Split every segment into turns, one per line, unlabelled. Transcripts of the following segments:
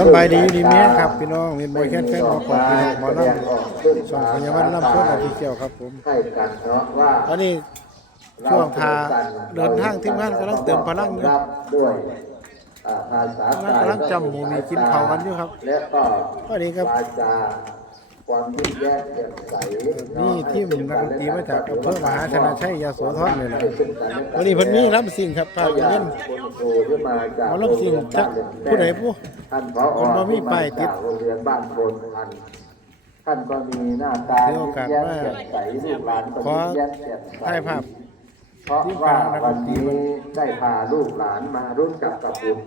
สำบายดีอยู่ดีเมียครับพี่น้องมีบอยแค่แฟนของผมพี่น้องหมอลำสองพยาบาลลำเพื่อนอภิเชียวครับผม
ให้กันเนาะว่า
ตอนนี้ช่วงทาเดินทางทีมงานกำลังเติมพลังอยู่
รับด้วยอ่าภาษากำ
ลังจำหมูมีกินเผากันอยู่ครับ
และก็
สวัสดีครับ
วาจา ความยิ้มแย้มแจ่มใส
นี่ทีมนักดนตรีมาจากอำเภอมหาชนะชัยยโสธรนี่แหละ
ซึ่งกันและกั
วันนี้เพิ่นมีรับสิ่งครับพากันเล่น
คุณครูที่มาจาก
หมอลำสิ่งจักผู้ใดผู้
ท่านผอ
คนบ่มีป้ายติด
ที่มจากโรงเรียนบ้านโพนทันท่านก็มีหน้าตา
ถือโอกาส
ยิ้ม
ว่า
แย้มแจ่มใสลูกหลานก็
ขอ
ยิ้มแย้มแจ่มใส
ถ่ายภาพ
เพราะว่าวันนี้ได้พาลูกหลานมารู้จักกับบุญ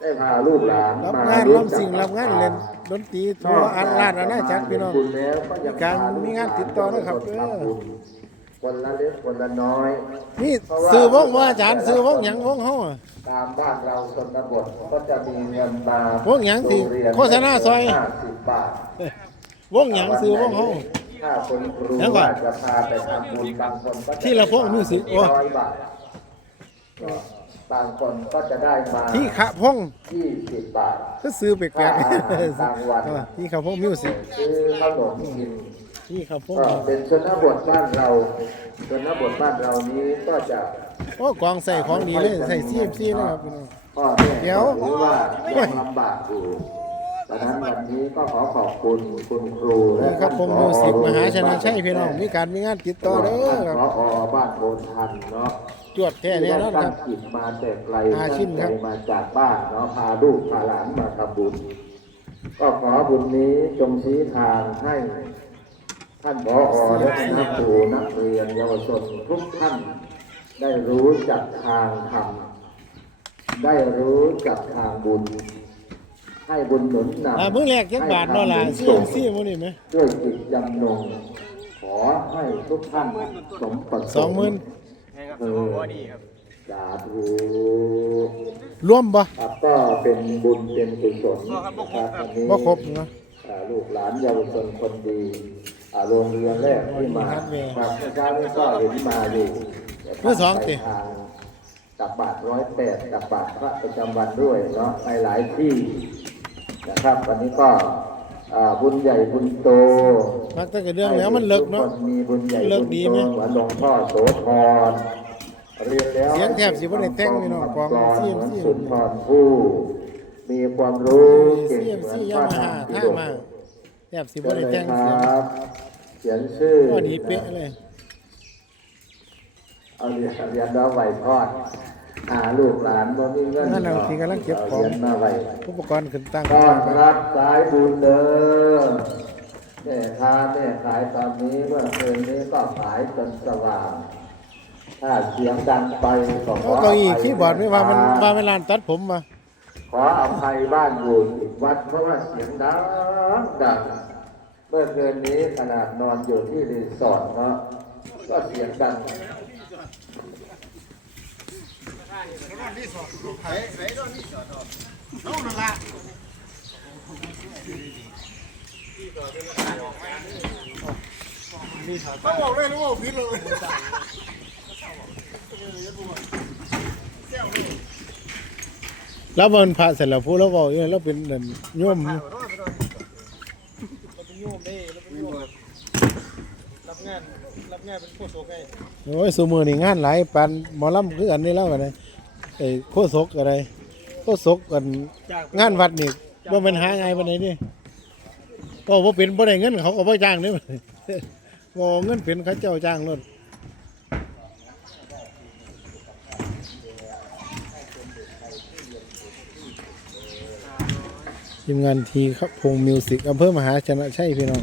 ได้พาลูกหลาน
รับ
มางา
น
รู้
รับ
จัก
สิ่งรับงานเล่นดนตรีทั่วอันลาดอาณาจักรพี่น้อง
บุญแล้วก็ยัง
มีการมีงานติดต่อนะครับเด้อ
คนละเล็กคนละน้อย
นี่ซื้อวงว่าอาจารย์ซื้อวงหยังวงเฮาอะ
ตามบ้านเราชนบทก็จะมีเงินมา
พวกหยังที่
โรงเรียน
โฆษณาซอย
ห้าสิบบาท
วงหยังซื้อวงเฮา
ถ้าคนครู
เดี๋ยวก่อน
ว่าจะพาไปทำบุญบางคนก็จ
ที่ละพวกมิวสิกโอ้
ร้อย บาทบางคนก็จะได้มา
ที่ขะพง
ยี่สิบบาท
ก็ซื้อแปลก
กลางวัน
ๆที่ขะพงมิวสิก
ซื้อขนมกิน
ที่ขะพง
ก็เป็นชนบทบ้านเราชนบทบ้านเรานี้ก็จะ
โอ้กองใส่ของดีเลยใส่ CMC นะครับพี่น้อง
พ่อแม่
เดี๋ยว
หรือว่ายังลำบากอยู่ดังนั้นวันนี้ก็ขอขอบคุณคุณครูและ
นี่ครับพงมิวสิกมหาชนะชัยพี่น้องมีการมีงานติดต่อเด้อครับ
พอบ้านโพนทันเนาะ
จวดแท้แน่นอนค
ตั้
รั
ง
บ
จิตมาแต่ไกล
อาชีพครับ
ตั้งใจมาจากบ้านเนาะพาลูกพาหลานมาทำบุญ ก็ขอบุญนี้จงชี้ทางให้ท่านผอและคณะครูนักเรียนเยาวชนทุกท่านได้รู้จักทางธรรมได้รู้จักทางบุญ ให้บุญหนุนนำ
อ่ามื้อแรกจักบาทเนาะล่ะ
ให้ทำบุญ
CMC มื้อนี้ไหม
ด้วยจิตจำนงขอให้ทุกท่านสมประสงค์
20,000
เออสาธุ
รวมบ่
ครับก็เป็นบุญเป็นกุศลนะครับอันนี้
บ่ครบเนาะ
อ่าลูกหลานเยาวชนคนดีอ่าโรงเรียนแรกที่มา
ครับแม่
ครับเมื่อเช้านี้ก็เห็นมาอยู่
มื้อสองสิ
ไปทางตับบาทร้อยแปดตับบาทพระประจำวันด้วยเนาะในหลายที่นะครับ วันนี้ก็อ่า บุญใหญ่บุญโต
มักแต่ก็เรื่องแล้วมันเลิกเนาะ
ให้ทุกคมีบุญใหญ่
เลิกดีไหม
บุญโตเหมือนหลวงพ่อโสธรเรียนแล้ว
เสียงแทบสิบ่ได้แต่งพี่น้องกอง
กล
เสี
เห
ยง
มือน
เสียง
สุนทรภู่มีความรู้เก่งเหมือน
CMC
พระ
Yamaha
ธรรมปิ
ท่า
ฎก
มาแทบสิบ่
เชิญ
ได้
เลย
แต่ง
ค
เสียง
รับเขียนชื่อ
พอดีเป๊ะเลย
เอาเรียนเรียนแล้วไหวทอด หาลูกหลานบ่มีเงิน
นั่นน่ะบางทีกำลังเก็บของ
เรียนมาไหว
อุปกรณ์ขึ้นตั้ง
ต้อนรับสายบุญเด้อแม่ค้าแม่ขายตอนนี้เมื่อคืนนี้ก็ขายจนสว่างถ้าเสียงดังไปก็ข
เอา
อ
เก้าอี้
ภัย
คีย์บอร์ดไม่ว่ามันว่าเวลานตัดผมมา
ขออภัยบ้านอยู่อีกวัดเพราะว่าเสียงดังดังเมื่อคืนนี้ขนาดนอนอยู่ที่รีสอร์ทเนาะก็เสียงดัง
เขาบอกเลยรู้ว่าผิดเลยแล้วมันพระเสร็จแล้วพูดแล้วบอกอยู่แล้วเป็นนั่นโยม
รับ งานรับงานเป็นผู้โชคไง
โอ้ยสมือนี่งานหลายปานหมอลำคืออันนี้แล้วกันเลยไอ้โคศกอะไรโคศกกันงานวัดนี่ว่ามันหาไงายปานไหนนี่ก็ว่าเป็นบ่ได้เงินเขาก็บ่จ้างเด้บ่เงินเป็นเขาเจ้าจ้างรถทีมงานทีครับพงมิวสิกอำเภอมหาชนะชัยพี่น้อง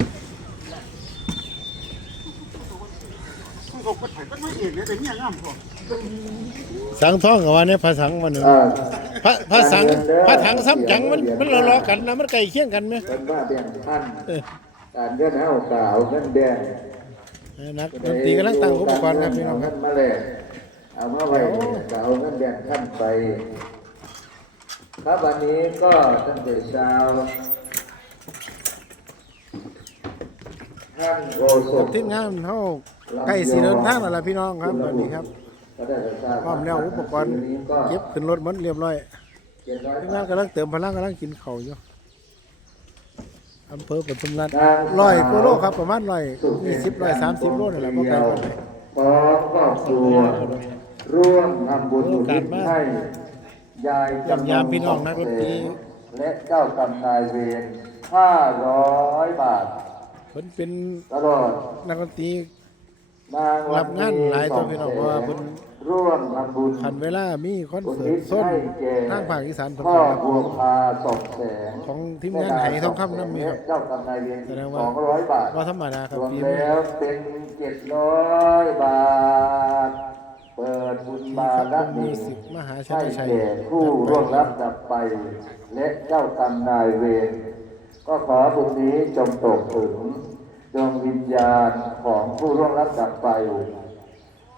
เขาสั่งกูทำตอนทุบหอยยี่เกียเลี้ยงคนรับเรื่องสู้ชกได้วันนี้จงสู้ชกเนี่ยสู้ชกก็ถ่ายก็ไม่เห็นเลยแต่เนี่ยงามพอ
สังท่องกับว่าเนี่ยภาษาวันหนึ่ง
เออ
พระพระสังพระถังซ้ำจังมันมันล้อๆกันนะมันใกล้เคียงกันไหม
เป็นว่าแบ่งพัน
เออ
การเงินเอากล่าวเงินแดง
นักดนตรีกำลังตั้งอุปกรณ์ครับพี่น้องค
เงิ
รับ
นมาแลกเอามาไว้เนี่ยก็เอาเงินแดงขั้นไป ครับวันนี้ก็ตั้งแต่เช้าท่านโฆษก
ทีมงานเฮา ใกล้สิเดินทางแล้วล่ะพี่น้องครับวันนี้ครับ
ก็ได้ทราบ
พร้อมแล้วอุปกรณ์เก็บขึ้นรถหมดเรียบร้อย
เจ็ดร้อย
ทีมงานกำลังเติมพลังกำลังกินข้าวอยู่อำเภอปทุมรัฐ
นางสาว
ร้อยกว่าโลครับประมาณร้อยยี่สิบร้อยสามสิบโลนี่แหละบ่ไกลปานใด
พร้อมครอบครัวร่วมทำบุญอุทิศให้ยายจำล
ยามพี่น้องนักดนตรี
และเจ้ากรรมนายเวรห้าร้อยบาท
เพิ่นเป็น
ตลอด
นักดนตรี
นางวั
รับงานหลายตัวพี่น้องเพราะว่าเพิ่น
ร่วมทำบุญ
คันเวลามีคอน
อุ
เสิ
ทิ
ร์ต
ศ
ส้น
ให้แก่
ทางภาคอีสานเพิ่น
พ่อ
ก็รับ
บัวพาสองแสง
ของทีมงานไหทองคำนำมีครับ
เจ้ากรรมนายเวร
แสดง
ส
ว่า
องร้อยบาท
ว่าธรรมดาครับ
รวม
ปีนี้
แล้วเป็นเจ็ดร้อยบาทเปิดบุญบา
ครับ
ร
ผม
มี
มีสิทธิ์มหาช
ให้
นชัย
แก่ผู้ร่วงรับดับไป และเจ้ากรรมนายเวรก็ขอบุญนี้จงตกถึง ดวงวิญญาณของผู้ร่วงรับดับไป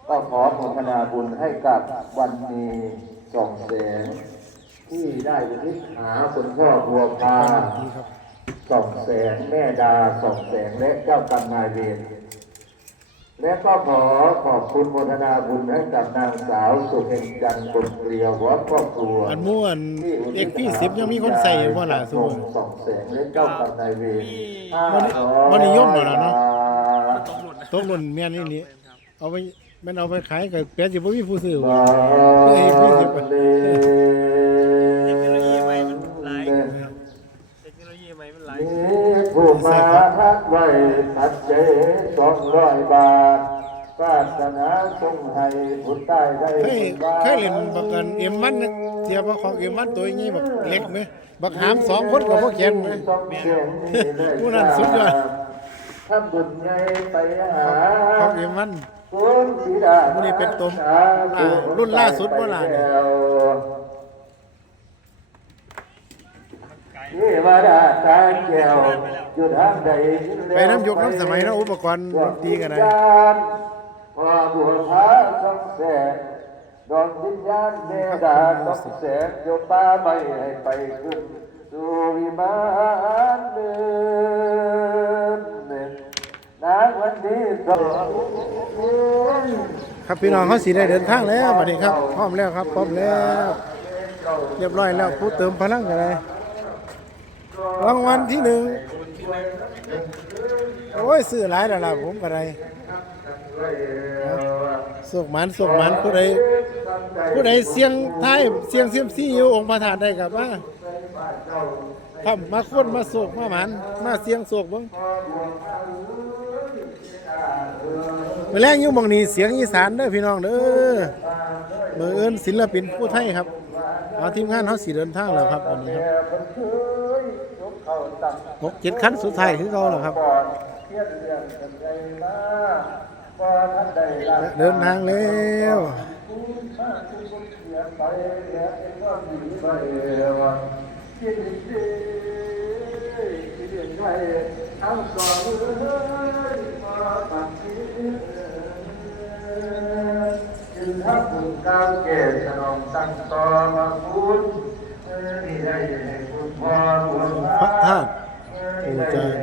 ก็ขอโมทนาบุญให้กับวันนี้ส่องแสงที่ได้อุทิศหาคุณพ่อบัวพาส่องแสงแม่ดาส่องแสงและเจ้ากรรมนายเวร และก็ขอขอบคุณโมทนาบุญให้กับนางสาวสุเพ็ญจันทร์บุญเกลียวหัวครอบครัว
อันม่วนเอกพี่สิบยังมีคนใส่อยู่บ่ล่ะซุมื้อ
ส่องแสงและเจ้ากรรมนายเวร
บ่นิบ่นิยมบ่ล่ะเนาะ
ต
ตกหล่นแม่นอี่นี่เอาไปแม่นเอาไปขายก็แปดสิบ่มีผู้ซื้อ
ล
บ่าเอ้ยพี่สิบอะ
เล
เทคโนโลยีใหม่มันหลายเทคโนโลยีใหม่มันหลาย
มีผู้มาทั กไว้ตัดเจสองร้อยบาทปรารถนาทรงให้ผู้ใต้ได้
เคย
บุญบาร
เคยเล่นบักกันเอ็มมันนะเทียบว่าของเอ็มมันตัวนี้บักเล็กไหมบักหามสองคนก็บ่แข็งผู้นั้นสุดยอด
ถ้าบุญใหญ่ไปหา
ของเอ็มมัน
คุณสีดา
ผู้นี้เป็นตัวอ่ารุ่นล่าสุดบ่ล่ะเนี่ย
นี่มาดาตาแก้วอยู่ทางใด
ไปน้ำยกน้ำสมัยเนาะอุปกรณ์ดนตรีกันได้
พอบัวพาสองแสงดวงวิญญาณเมดาสองแสงโยป้าไม่ให้ไปขึ้นสู่วิมานเดินนานวันนี้สอง
ครับพี่น้องเขาสิได้เดินทางแล้วบัดนี้ครับ พร้อมแล้วครับ พร้อมแล้ว เรียบร้อยแล้วผู้เติมพลังกันเลย รางวัลที่หนึ่งโอ้ยซื้อหลายแล้วล่ะผมก็ได้สุกหมันสุกหมันผู้ใดผู้ใดเสียงท้ายเสียงเซียมซี่อยู่องค์ประธานได้กับว่าครับมาคนมาสุกมาหมันมาเสียงสุกบ้างมาแรงยู่หมองนี้เสียงอีสานเด้อพี่น้องเด้อมือเอินศิลปินผู้ไทยครับเอาทีมงานเขาสีเดินทางแล้วครับวันนี้ครับ หกเจ็ดคันสุดท้ายคือเขาแล้วครับเดินทางแล้ว
ทั้าปักที่จึงทับบุญก้าวเกศสนองตั้งต่อมาคุณนี่ได้
พระธาตุปูจาน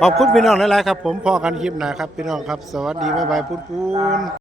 ขอบคุณพี่น้องหลายๆครับ ผมพอกันคลิปหนาครับ พี่น้องครับ สวัสดีบ๊ายบายปุ้นปุ้น